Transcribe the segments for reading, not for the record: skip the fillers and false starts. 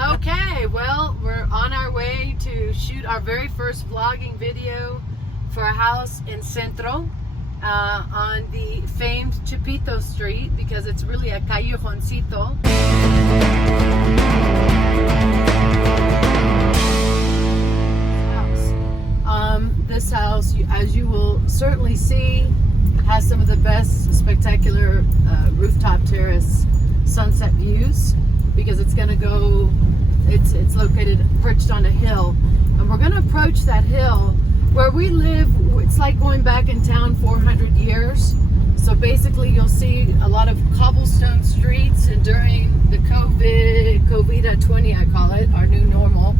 Okay, well, we're on our way to shoot our very first vlogging video for a house in Centro on the famed Chapito Street because it's really a callejoncito. This house, as you will certainly see, has some of the best spectacular rooftop terrace sunset views because it's going to go, it's located perched on a hill, and we're going to approach that hill. Where we live, it's like going back in town 400 years. So basically you'll see a lot of cobblestone streets, and during the COVID-20 I call it, our new normal,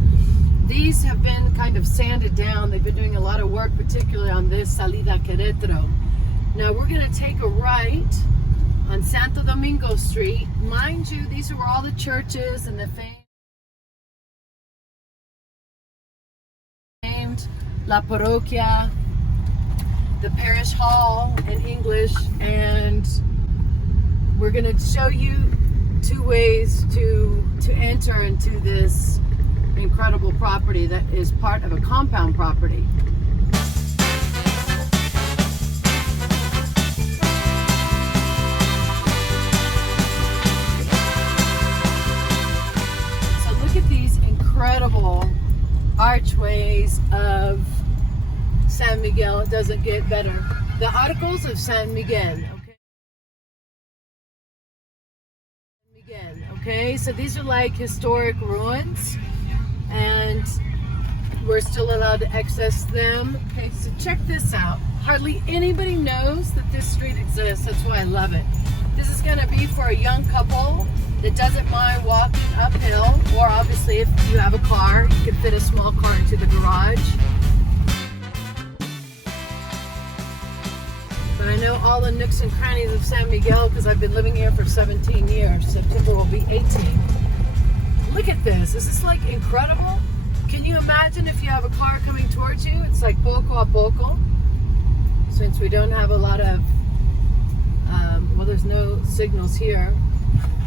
these have been kind of sanded down. They've been doing a lot of work, particularly on this Salida Querétaro. Now we're going to take a right on Santo Domingo Street. Mind you, these are where all the churches and the famed La Parroquia, the parish hall in English, and we're going to show you two ways to enter into this incredible property that is part of a compound property. So look at these incredible archways of San Miguel. It doesn't get better. The Arcos of San Miguel. Okay, so these are like historic ruins, and we're still allowed to access them. Okay, so check this out. Hardly anybody knows that this street exists. That's why I love it. This is going to be for a young couple that doesn't mind walking uphill, or obviously if you have a car, you can fit a small car into the garage. But I know all the nooks and crannies of San Miguel because I've been living here for 17 years. September will be 18. Look at this. Is this like incredible? Can you imagine if you have a car coming towards you? It's like poco a poco. Since we don't have a lot of, well, there's no signals here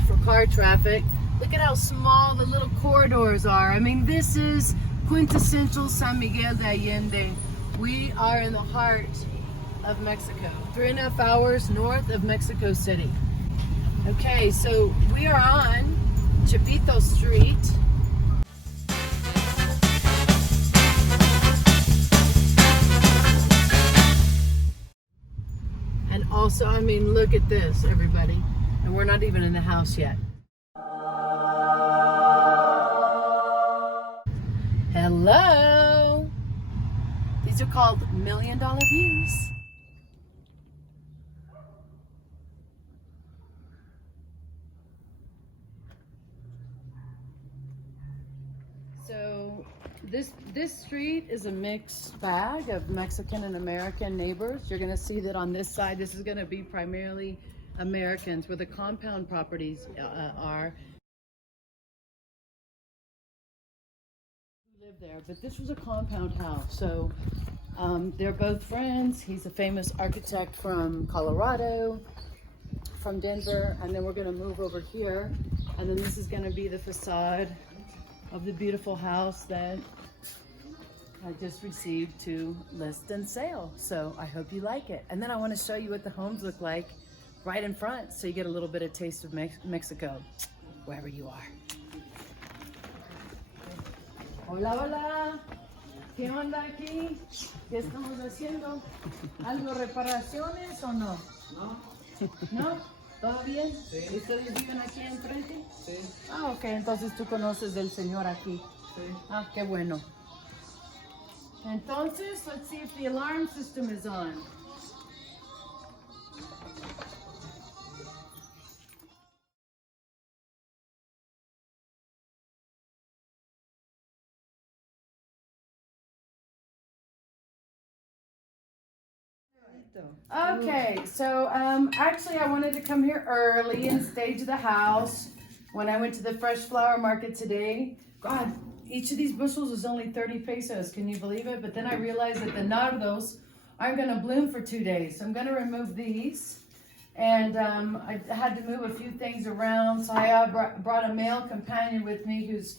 for car traffic. Look at how small the little corridors are. I mean, this is quintessential San Miguel de Allende. We are in the heart of Mexico, 3.5 hours north of Mexico City. Okay, so we are on Chapito Street. And also, I mean, look at this, everybody. And we're not even in the house yet. Hello! These are called $1 million views. So this street is a mixed bag of Mexican and American neighbors. You're going to see that on this side, this is going to be primarily Americans, where the compound properties are. We live there, but this was a compound house. So they're both friends. He's a famous architect from Colorado, from Denver, and then we're going to move over here, and then this is going to be the facade of the beautiful house that I just received to list and sale. So I hope you like it. And then I want to show you what the homes look like right in front, so you get a little bit of taste of Mexico, wherever you are. Hola, hola. ¿Qué onda aquí? ¿Qué estamos haciendo? ¿Algo reparaciones o no? No. ¿No? ¿Todo bien? Sí. ¿Ustedes viven aquí enfrente? Sí. Ah, ok, entonces tú conoces del señor aquí. Sí. Ah, qué bueno. Entonces, let's see if the alarm system is on. Okay, so actually I wanted to come here early and stage the house. When I went to the fresh flower market today, God, each of these bushels was only 30 pesos. Can you believe it? But then I realized that the nardos aren't going to bloom for 2 days. So I'm going to remove these. And I had to move a few things around, so I brought a male companion with me who's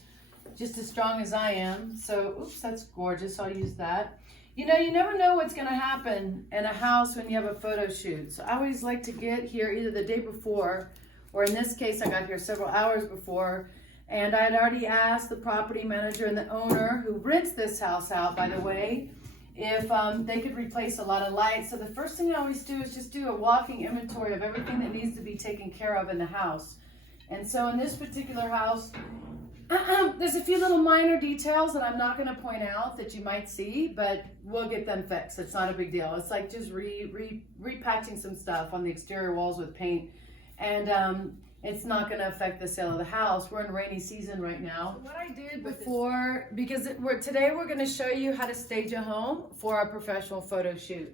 just as strong as I am. So, oops, that's gorgeous. I'll use that. You know, you never know what's going to happen in a house when you have a photo shoot. So I always like to get here either the day before, or in this case, I got here several hours before. And I had already asked the property manager and the owner, who rents this house out, by the way, if they could replace a lot of lights. So the first thing I always do is just do a walking inventory of everything that needs to be taken care of in the house. And so in this particular house, there's a few little minor details that I'm not going to point out that you might see, but we'll get them fixed. It's not a big deal. It's like just repatching some stuff on the exterior walls with paint, and it's not going to affect the sale of the house. We're in rainy season right now. So what I did before, because today we're going to show you how to stage a home for a professional photo shoot.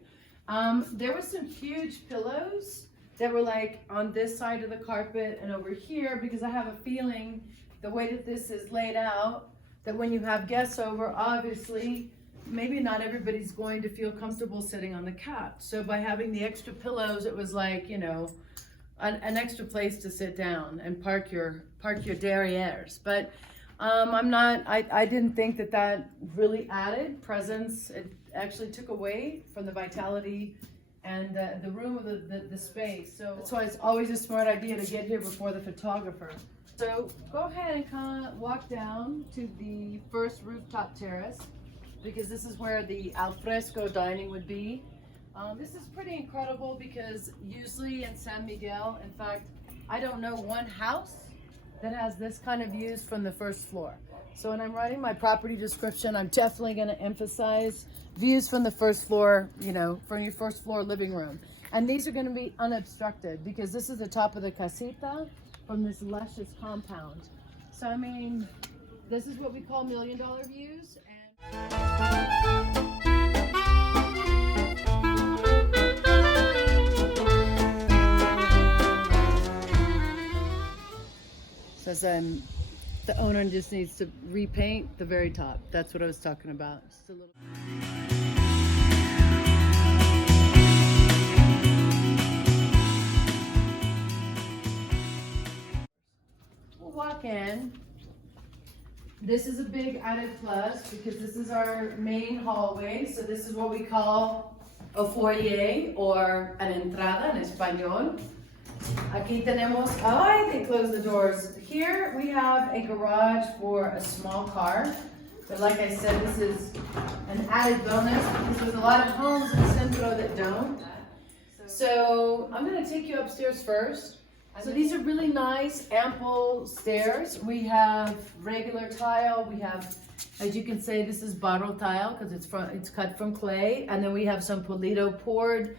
There were some huge pillows that were like on this side of the carpet and over here, because I have a feeling the way that this is laid out, that when you have guests over, obviously, maybe not everybody's going to feel comfortable sitting on the couch. So by having the extra pillows, it was like, you know, an extra place to sit down and park your derrieres. But I didn't think that really added presence. It actually took away from the vitality and the room of the space. So that's why it's always a smart idea to get here before the photographer. So go ahead and kind of walk down to the first rooftop terrace, because this is where the al fresco dining would be. This is pretty incredible because usually in San Miguel, in fact, I don't know one house that has this kind of views from the first floor. So when I'm writing my property description, I'm definitely going to emphasize views from the first floor, you know, from your first floor living room. And these are going to be unobstructed because this is the top of the casita from this luscious compound. So I mean, this is what we call $1 million views. Says the owner just needs to repaint the very top. That's what I was talking about. Just a little. Walk in. This is a big added plus because this is our main hallway. So this is what we call a foyer or an entrada en español. Aquí tenemos, they close the doors. Here we have a garage for a small car. But like I said, this is an added bonus because there's a lot of homes in Centro that don't. So I'm going to take you upstairs first. So these are really nice, ample stairs. We have regular tile. We have, as you can say, this is barro tile because it's cut from clay. And then we have some Polito poured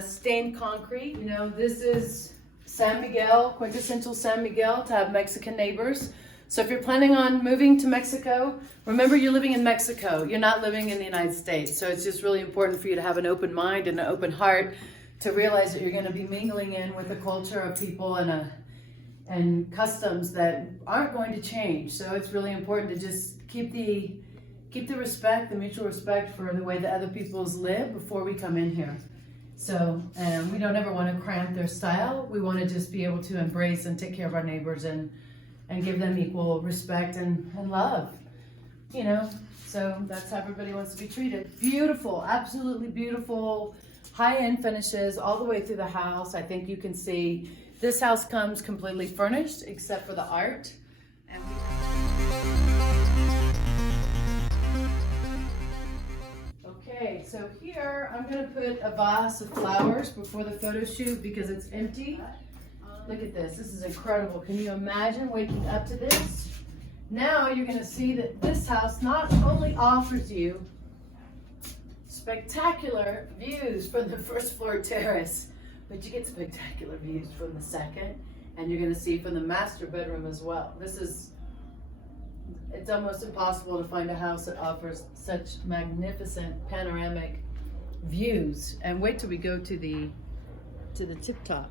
stained concrete. You know, this is San Miguel, quintessential San Miguel to have Mexican neighbors. So if you're planning on moving to Mexico, remember you're living in Mexico. You're not living in the United States. So it's just really important for you to have an open mind and an open heart to realize that you're going to be mingling in with a culture of people and customs that aren't going to change. So it's really important to just keep the respect, the mutual respect for the way that other peoples live before we come in here. So we don't ever want to cramp their style. We want to just be able to embrace and take care of our neighbors and give them equal respect and love, you know. So that's how everybody wants to be treated. Beautiful, absolutely beautiful. High-end finishes all the way through the house. I think you can see this house comes completely furnished except for the art. Okay, so here I'm going to put a vase of flowers before the photo shoot because it's empty. Look at this. This is incredible. Can you imagine waking up to this? Now you're going to see that this house not only offers you spectacular views from the first floor terrace, but you get spectacular views from the second, and you're going to see from the master bedroom as well. It's almost impossible to find a house that offers such magnificent panoramic views. And wait till we go to the tip top.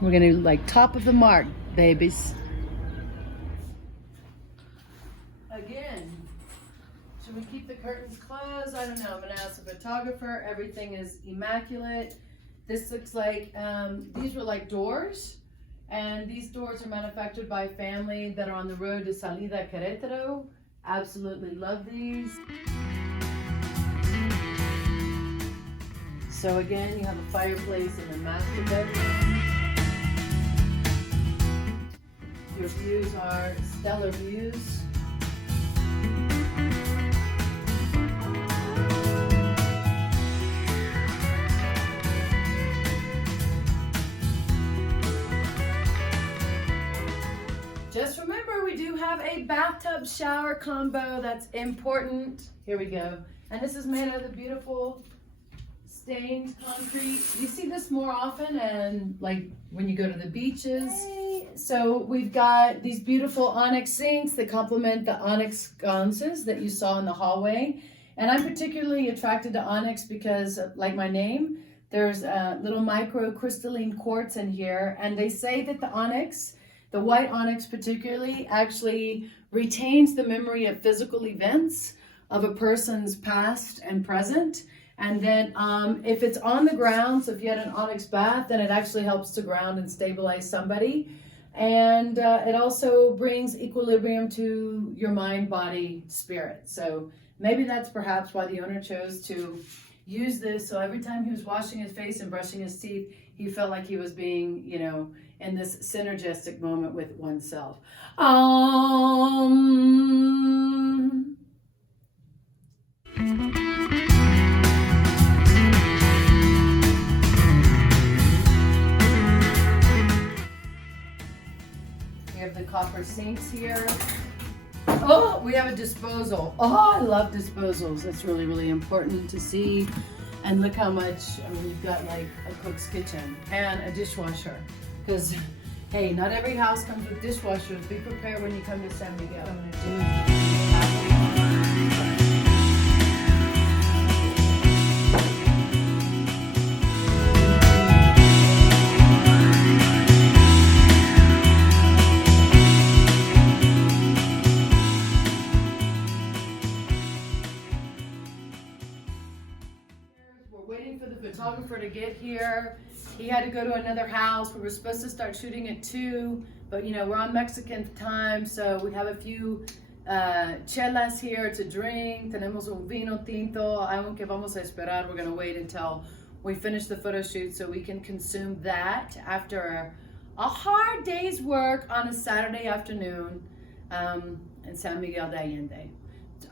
We're going to like top of the mark, babies. Again, should we keep the curtains closed? I don't know. I'm going to ask the photographer. Everything is immaculate. This looks like, these were like doors. And these doors are manufactured by a family that are on the road to Salida Querétaro. Absolutely love these. So again, you have a fireplace in the master bedroom. Your views are stellar views. Just remember, we do have a bathtub shower combo. That's important. Here we go. And this is made out of the beautiful stained concrete. You see this more often and like when you go to the beaches. So we've got these beautiful onyx sinks that complement the onyx sconces that you saw in the hallway. And I'm particularly attracted to onyx because, like my name, there's little microcrystalline quartz in here. And they say that the onyx, the white onyx particularly, actually retains the memory of physical events of a person's past and present. And then if it's on the ground, so if you had an onyx bath, then it actually helps to ground and stabilize somebody. And it also brings equilibrium to your mind, body, spirit. So maybe that's perhaps why the owner chose to use this. So every time he was washing his face and brushing his teeth, he felt like he was being, you know, in this synergistic moment with oneself. We have the copper sinks here. Oh, we have a disposal. Oh, I love disposals. It's really, really important to see. And look how much, I mean, you've got like a cook's kitchen and a dishwasher. Because, hey, not every house comes with dishwashers. Be prepared when you come to San Miguel. We're waiting for the photographer to get here. He had to go to another house. We were supposed to start shooting at 2, but you know, we're on Mexican time, so we have a few chelas here to drink. Tenemos un vino tinto, aunque vamos a esperar. We're gonna wait until we finish the photo shoot so we can consume that after a hard day's work on a Saturday afternoon in San Miguel de Allende.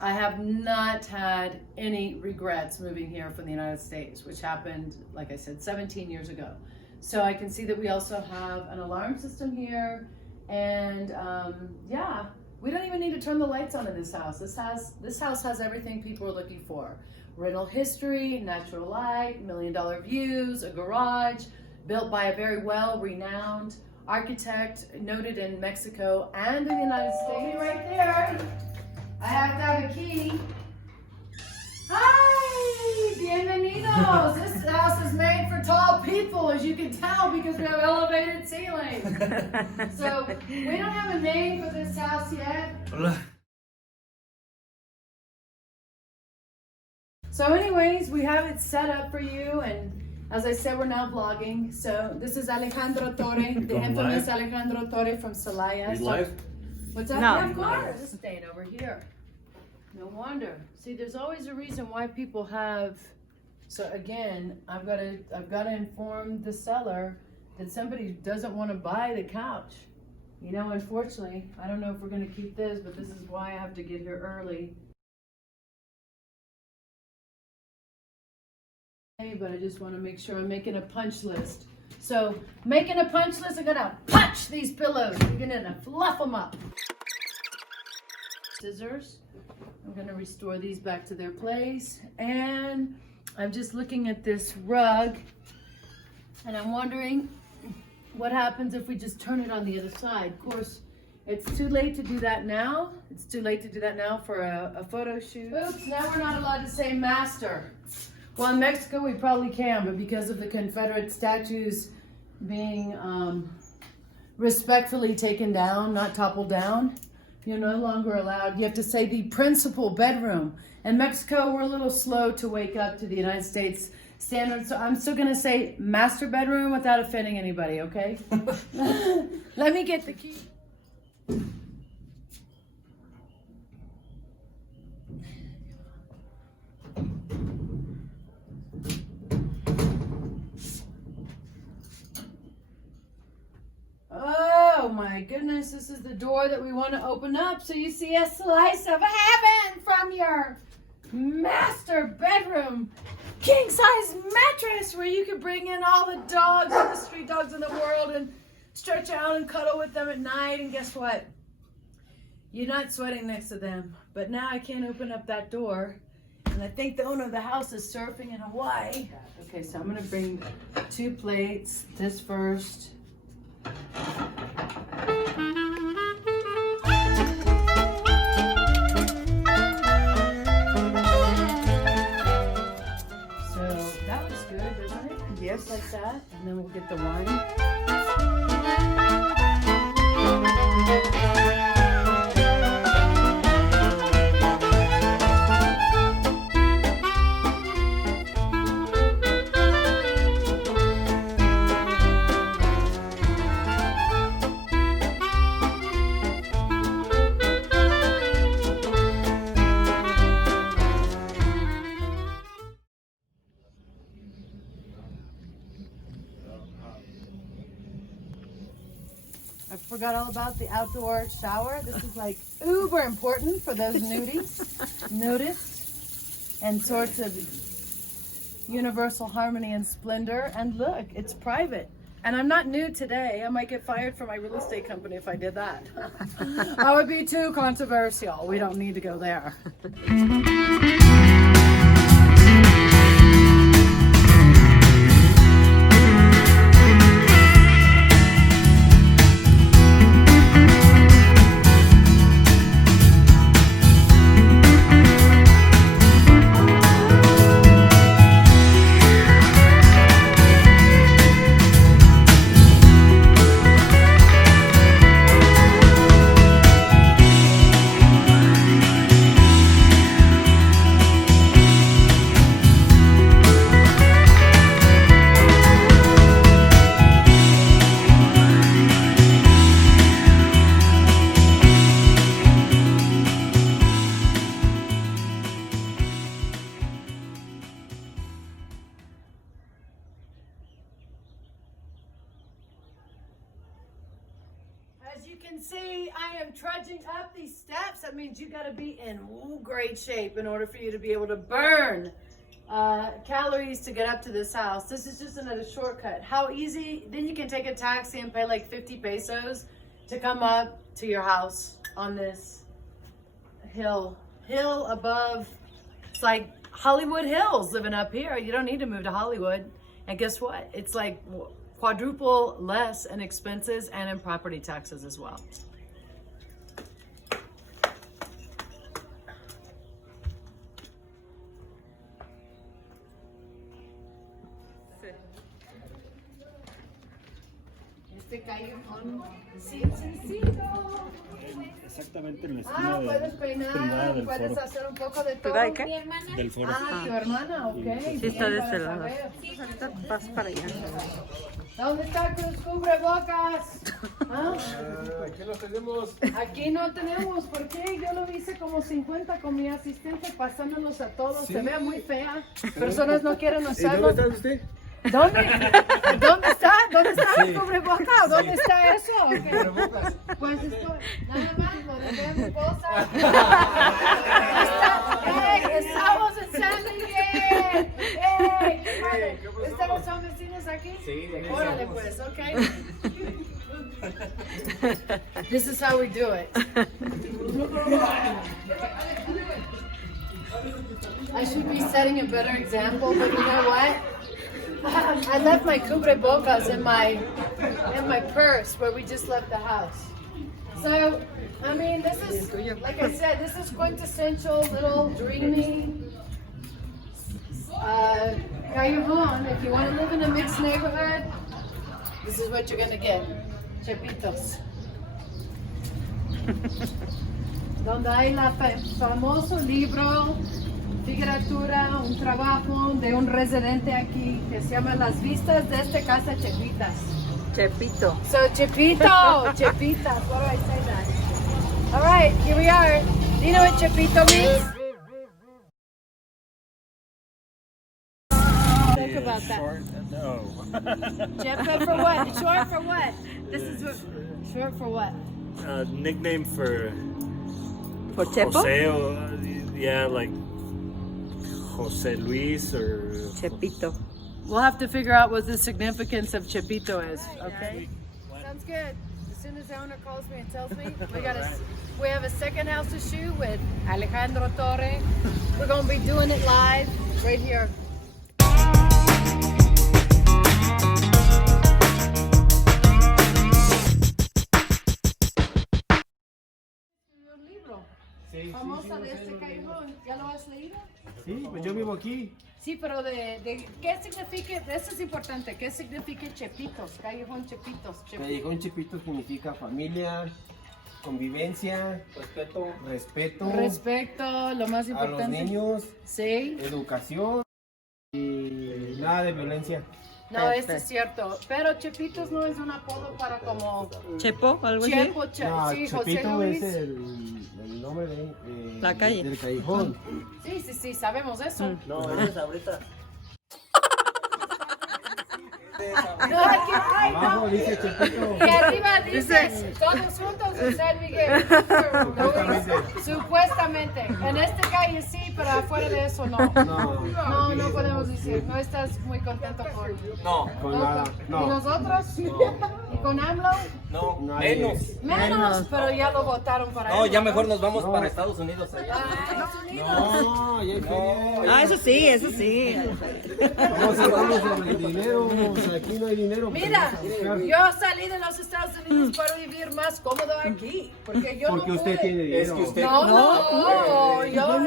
I have not had any regrets moving here from the United States, which happened, like I said, 17 years ago. So I can see that we also have an alarm system here. And yeah, we don't even need to turn the lights on in this house. This house has everything people are looking for. Rental history, natural light, $1 million views, a garage, built by a very well-renowned architect, noted in Mexico and in the United States. Right there. I have to have a key. Hi, bienvenidos. This house is made for tall people, as you can tell, because we have elevated ceilings. So we don't have a name for this house yet. So anyways, we have it set up for you, and as I said, we're now vlogging. So this is Alejandro Torre, the infamous Alejandro Torre from Celaya. You live? What's that? No. Yeah, of course. It's staying over here. No wonder. See, there's always a reason why people have. So again, I've got to inform the seller that somebody doesn't want to buy the couch. You know, unfortunately, I don't know if we're going to keep this, but this is why I have to get here early. But I just want to make sure I'm making a punch list. So, making a punch list, I'm gonna punch these pillows. We're gonna fluff them up. Scissors. I'm gonna restore these back to their place. And I'm just looking at this rug, and I'm wondering what happens if we just turn it on the other side. Of course, it's too late to do that now. It's too late to do that now for a photo shoot. Oops, now we're not allowed to say master. Well, in Mexico, we probably can, but because of the Confederate statues being respectfully taken down, not toppled down, you're no longer allowed. You have to say the principal bedroom. In Mexico, we're a little slow to wake up to the United States standard. So I'm still gonna say master bedroom without offending anybody, okay? Let me get the key. Oh my goodness, this is the door that we want to open up so you see a slice of heaven from your master bedroom. King size mattress where you can bring in all the dogs, all the street dogs in the world, and stretch out and cuddle with them at night. And guess what? You're not sweating next to them. But now I can't open up that door. And I think the owner of the house is surfing in Hawaii. Okay, so I'm gonna bring 2 plates. This first. Yes, like that, and then we'll get the wine. I forgot all about the outdoor shower. This is like uber important for those nudies, nudists, and sorts of universal harmony and splendor. And look, it's private. And I'm not nude today. I might get fired from my real estate company if I did that. That would be too controversial. We don't need to go there. As you can see, I am trudging up these steps. That means you got to be in great shape in order for you to be able to burn calories to get up to this house. This is just another shortcut. How easy? Then you can take a taxi and pay like 50 pesos to come up to your house on this hill above. It's like Hollywood Hills living up here. You don't need to move to Hollywood. And guess what? It's like quadruple less in expenses and in property taxes as well. Este callejón sin sencillo. Exactamente en la esquina puedes peinar, del puedes foro. hacer un poco de todo. ¿Privada de qué? Mi hermana. Del foro. Tu hermana, ok. Sí, está de este Para lado. saber. Ahorita vas para allá. ¿Dónde están tus cubrebocas? ¿Ah? Aquí lo tenemos. Aquí no tenemos, ¿por qué? Yo lo hice como 50 con mi asistente pasándolos a todos. ¿Sí? Se ve muy fea. Personas no quieren ¿Y usarlo. dónde está usted? ¿Dónde? ¿Dónde está? ¿Dónde está Sí. el cubrebocas? ¿Dónde está eso? Okay. Pues esto, nada más, lo dejé a mi esposa. ¡Ey! ¡Estamos en San Miguel! ¡Ey! ¿Ustedes son vecinos aquí? Sí, aquí Órale somos. pues, okay. This is how we do it. I should be setting a better example, but you know what? I left my cubrebocas in my purse where we just left the house. So, I mean, this is, like I said, this is quintessential little dreamy callejón. If you want to live in a mixed neighborhood, this is what you're going to get. Chapitos. Donde hay la famoso libro figuratura, un trabajo de un residente aquí que se llama Las Vistas de esta casa Chapitas. Chapito. So Chapito, Chapitas, what do I say that? All right, here we are. Do you know what Chapito means? Think about that. Short, no. Chepe for what? Short for what? This is what, short for what? Nickname for ¿Por Chepo? Jose, or, yeah, like Jose Luis or Chapito. We'll have to figure out what the significance of Chapito is, okay? Sounds good. As soon as the owner calls me and tells me, we have a second house to shoot with Alejandro Torre. We're going to be doing it live right here. Un libro Sí, famosa de este callejón. ¿Ya lo has leído? sí, pues yo vivo aquí. Sí, pero de ¿qué significa? Eso es importante. ¿Qué significa Chapitos? Callejón Chapitos. Callejón Chapito significa familia, convivencia, respeto Respeto, lo más a importante. los niños, Sí. educación y nada de violencia. No, esto es cierto. Pero Chapitos no es un apodo para como ¿Chepo? ¿Algo así? Chepo, No, sí, José Chapito Luis. es el nombre de La calle. del callejón. Sí, sabemos eso. No, esa es ahorita. No, aquí, ay, Abajo no. dice Chapito. Y arriba dice, todos juntos en San Miguel. Supuestamente. En este calle sí, pero afuera de eso no. No podemos decir. No estás muy contento con... Con nada. ¿Y No. nosotros? ¿Y con AMLO? No, Nadie. Menos, pero ya lo votaron para no, él, ya mejor nos vamos para Estados Unidos. Estados Unidos. No, ya hay feria. Ah, eso sí, eso sí. Vamos a hablar sobre el dinero. O sea, aquí no hay dinero. Mira, Buscar. yo salí de los Estados Unidos para vivir más cómodo aquí, porque yo Porque no usted pude. tiene dinero. Es que usted. No, yo todos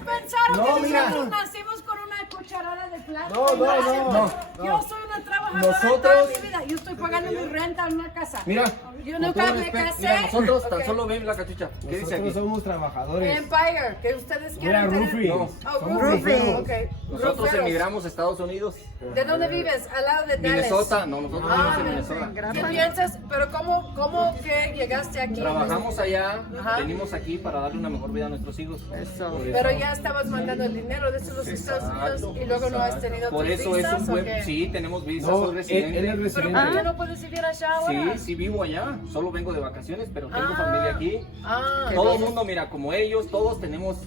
pensaron No, que mira. nosotros nacimos con una cucharada de plata. No. Yo soy una trabajadora Nosotros- toda mi vida. Yo estoy pagando mi renta en una casa. Mira, Yo con nunca todo me respeto, casé. Mira, nosotros tan Ok. solo ven la cachucha. ¿Qué dice nosotros aquí? somos trabajadores. Empire, que ustedes Mira, quieren tener. roofing. No. Oh, Somos roofing. rooferos. Ok. Nosotros Rooferos. emigramos a Estados Unidos. ¿De dónde vives? Al lado de Dallas. Minnesota, no, nosotros vivimos en Minnesota. ¿Qué piensas? Pero ¿cómo que llegaste aquí? Trabajamos allá, Ajá. venimos aquí para darle una mejor vida a nuestros hijos. Eso. Pero ya estabas mandando el dinero desde los Estados Unidos y luego no has tenido Por tus eso es visas, un ¿o buen. qué? Sí, tenemos visas, No, soy él residente. es ¿Pero residente. por qué no puedes vivir allá ahora? Sí, vivo allá. Solo vengo de vacaciones, pero tengo Ah. familia aquí. Ah, Todo el mundo, mira, como ellos, todos tenemos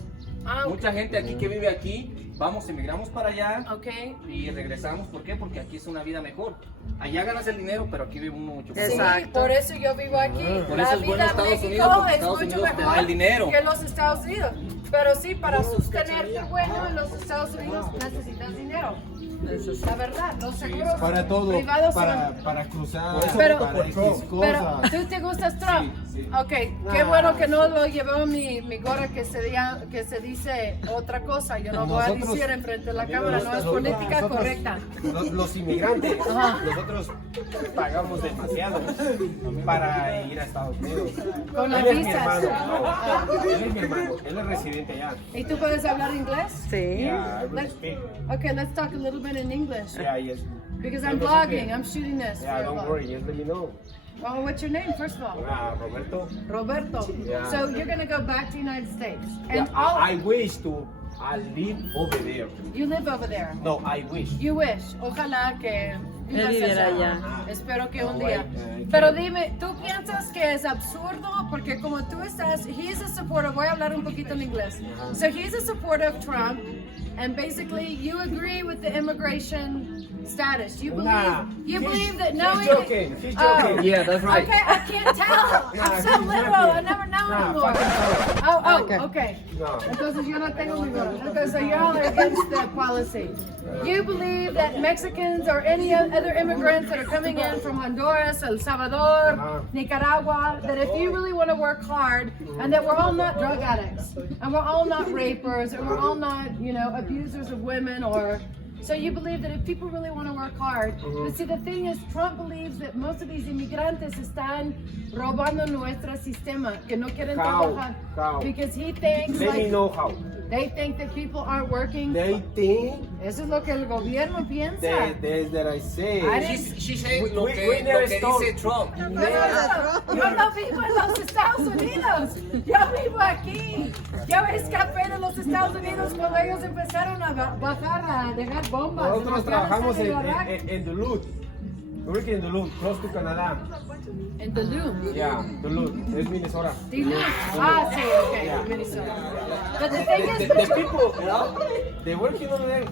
ah, mucha gente aquí que vive aquí. Vamos, emigramos para allá ok. y regresamos. ¿Por qué? Porque aquí es una vida mejor. Allá ganas el dinero, pero aquí vive uno mucho mejor. Sí, Exacto. por eso yo vivo aquí. Por La eso es bueno vida en Estados México Unidos, porque es Estados mucho Unidos te da mejor el dinero. que los Estados Unidos. Pero sí, para sostenerte bueno en los Estados Unidos necesitas dinero. La verdad, los seguros Para todo, privados para cruzar, Pero- para X Pero, cosas. ¿tú te gustas Trump? Sí. Ok, qué bueno que no lo llevó mi gorra que se dice otra cosa. Yo no voy a Nosotros- decir enfrente de la cámara, no es política nosotros- correcta. Los inmigrantes, Ajá. nosotros pagamos demasiado para ir a Estados Unidos. Con las Él es mi visas. hermano. Él es mi hermano. Él es residente allá. ¿Y tú puedes hablar inglés? Sí. Yeah, I will speak. Okay, let's talk a little bit in English. Yeah, yes. Because I'm vlogging, I'm shooting this. Yeah, for a don't vlog. worry. Just let me know. Well, what's your name, first of all? Roberto. Roberto. Yeah. So you're gonna go back to the United States. Yeah, And all, I wish to. I live over there. you live over there. No, I wish. You wish. Ojalá que vivas viviera allá. allá. Espero que un No, día. I Pero can't. dime, ¿tú piensas que es absurdo? Porque como tú estás, he's a supporter, voy a hablar un poquito en inglés. So he's a supporter of Trump, and basically you agree with the immigration status. You believe, Nah, you he's- believe that he's knowing joking, he's Oh. joking. Yeah, that's right. Okay, I can't tell. I'm so he's literal. I joking. never know Nah, anymore. fucking Oh, okay. No. Entonces yo no tengo mi gorra. Okay, so y'all are against that policy. You believe that Mexicans or any other immigrants that are coming in from Honduras, El Salvador, Nicaragua, that if you really want to work hard, and that we're all not drug addicts, and we're all not rapers, and we're all not, abusers of women or So you believe that if people really want to work hard, but see the thing is, Trump believes that most of these inmigrantes están robando nuestro sistema, que no quieren trabajar, because he thinks Let me like know how. they think that people aren't working. They think Eso es lo que el gobierno piensa. that I say. She said lo we que never dice stole. Trump. Yo no vivo en los Estados Unidos, yo vivo aquí. Yo escapé de los Estados Unidos cuando ellos empezaron a bajar, a dejar bombas. Nosotros trabajamos en Duluth. We're working in Duluth, close to Canada. En Duluth. Yeah, Duluth. Es Minnesota. Duluth. Ah, sí, okay, Minnesota. But the thing is, The people, they working over there,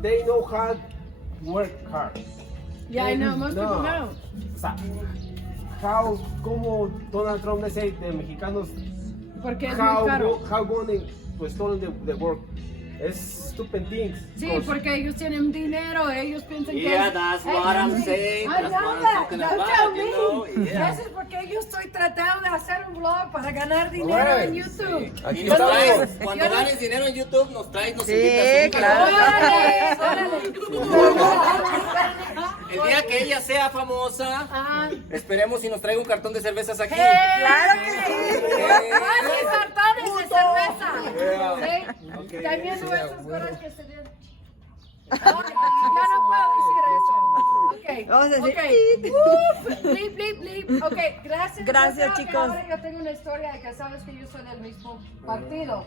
they know how to work hard. yeah, I know, most people know. O sea, como Donald Trump le dice de mexicanos, Porque es muy caro. how going to store the work. Es stupid things. Sí, porque ellos tienen dinero, ellos piensan que... Yeah, that's what I'm saying. I That's know what I'm that. talking Don't about, tell you me. know, yeah. Eso es porque yo estoy tratando de hacer un blog para ganar dinero Alright. en YouTube. Aquí Y nos estamos. traes, cuando ganes dinero en YouTube, nos traes, nos Sí, invitas un claro. El día que ella sea famosa, Ajá. esperemos y nos traiga un cartón de cervezas aquí. Claro que sí. ¡Más cartones de cerveza! ¿Sí? También nuestras cosas que se den. Ya no puedo decir eso. Ok. Vamos a decir, Ok. Blip, blip, blip. Ok, gracias. Gracias, Yo creo que chicos. Ahora yo tengo una historia de que sabes que yo soy del mismo partido.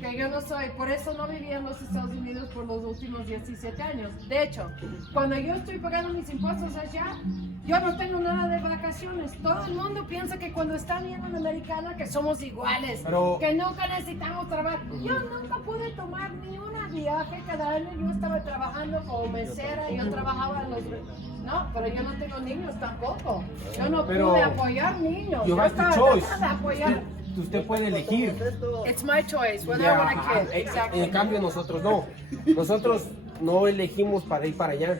Que yo no soy. Por eso no viví en los Estados Unidos por los últimos 17 años. De hecho, cuando yo estoy pagando mis impuestos allá, yo no tengo nada de vacaciones. Todo el mundo piensa que cuando están viendo en Americana que somos iguales. Pero- que nunca necesitamos trabajar. Yo nunca pude tomar ni una viaje cada año. Yo estaba trabajando como mesera, yo trabajaba en los... No, pero yo no tengo niños tampoco. Yo no Pero- pude apoyar niños. You Yo have the estaba choice. tratando de apoyar. Usted puede elegir. It's my choice, whether I Ya, want a ajá. kid. Exactly. En cambio nosotros no. Nosotros no elegimos para ir para allá.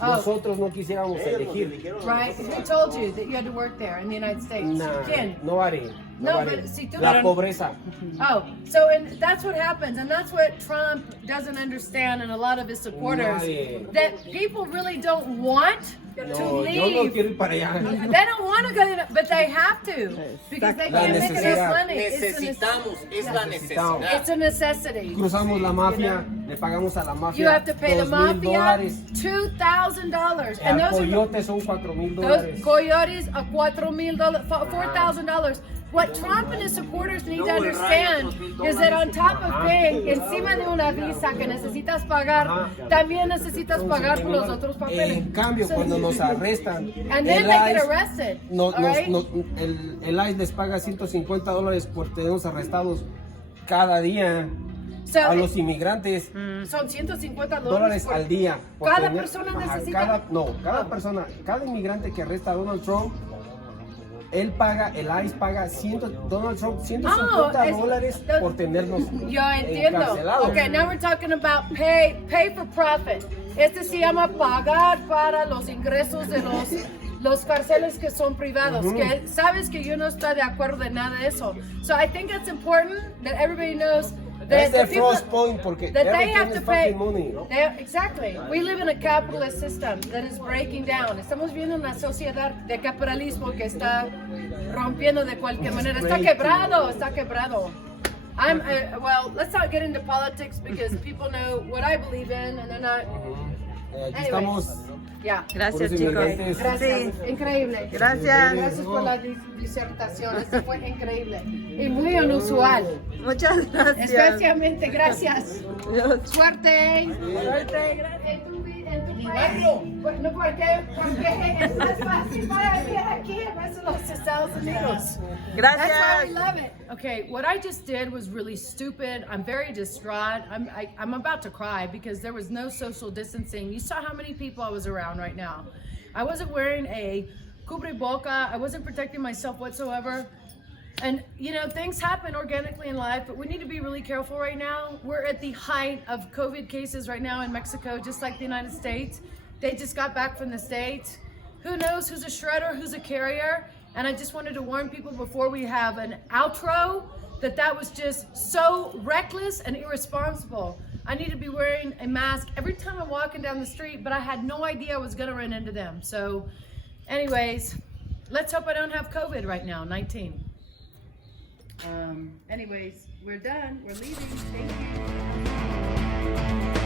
Oh. Nosotros no quisiéramos elegir. Right? Who told you that you had to work there in the United States? Nah, ¿Quién? nobody. No, Nobody. but si tú La no- pobreza. Oh, so and that's what happens, and that's what Trump doesn't understand, and a lot of his supporters, Nadie. that people really don't want to No, yo no leave. quiero ir para allá. They don't want to go, but they have to because they La can't make enough necesidad. money. Necesitamos, es la Necesitamos. necesidad. It's a necessity. Cruzamos la mafia, le pagamos a la mafia You have to pay the mafia $2,000. $2,000, and Al those are coyote son $4,000. those coyotes are $4,000, $4,000. What Trump and his supporters need to understand is that on top of paying, encima de una visa que necesitas pagar, también necesitas pagar por los otros papeles. En cambio, cuando nos arrestan, And then el they get ICE arrested. nos- all nos- right? nos- el ICE les paga $150 por tenernos arrestados cada día So, a los inmigrantes. son $150 Dólares por- al día. por Cada tener- persona ajá, necesita. cada persona, cada inmigrante que arresta a Donald Trump, él paga, el ICE paga Donald Trump $150 es- por tenernos Yo entiendo. encarcelados. Okay, now we're talking about pay for profit. Este se llama pagar para los ingresos de los cárceles que son privados. Que sabes que yo no estoy de acuerdo de nada de eso. So I think it's important that everybody knows that That's the the people, first point, porque that they everything have is to pay. fucking money. Exactly. We live in a capitalist system that is breaking down. Estamos viendo una sociedad de capitalismo que está rompiendo de cualquier manera. Está quebrado, está quebrado. Well, let's not get into politics because people know what I believe in and they're not. Aquí Anyways. estamos. Yeah. Gracias, Puros chicos. inmigrantes. Gracias. Increíble. Gracias. Gracias por la disertación. Esto fue increíble y muy inusual. Muchas gracias. Especialmente gracias. Dios. Suerte. Suerte. En tu país. Bueno, porque es más fácil para vivir aquí en vez de los Estados Unidos. That's why I Gracias. love it. Okay, what I just did was really stupid. I'm very distraught. I'm about to cry because there was no social distancing. You saw how many people I was around right now. I wasn't wearing a cubreboca. I wasn't protecting myself whatsoever. And you know, things happen organically in life, but we need to be really careful right now. We're at the height of COVID cases right now in Mexico, just like the United States. They just got back from the States. Who knows who's a shredder, who's a carrier? And I just wanted to warn people before we have an outro that was just so reckless and irresponsible. I need to be wearing a mask every time I'm walking down the street, but I had no idea I was gonna run into them. So anyways, let's hope I don't have COVID right now, 19. Anyways, we're done, we're leaving, thank you.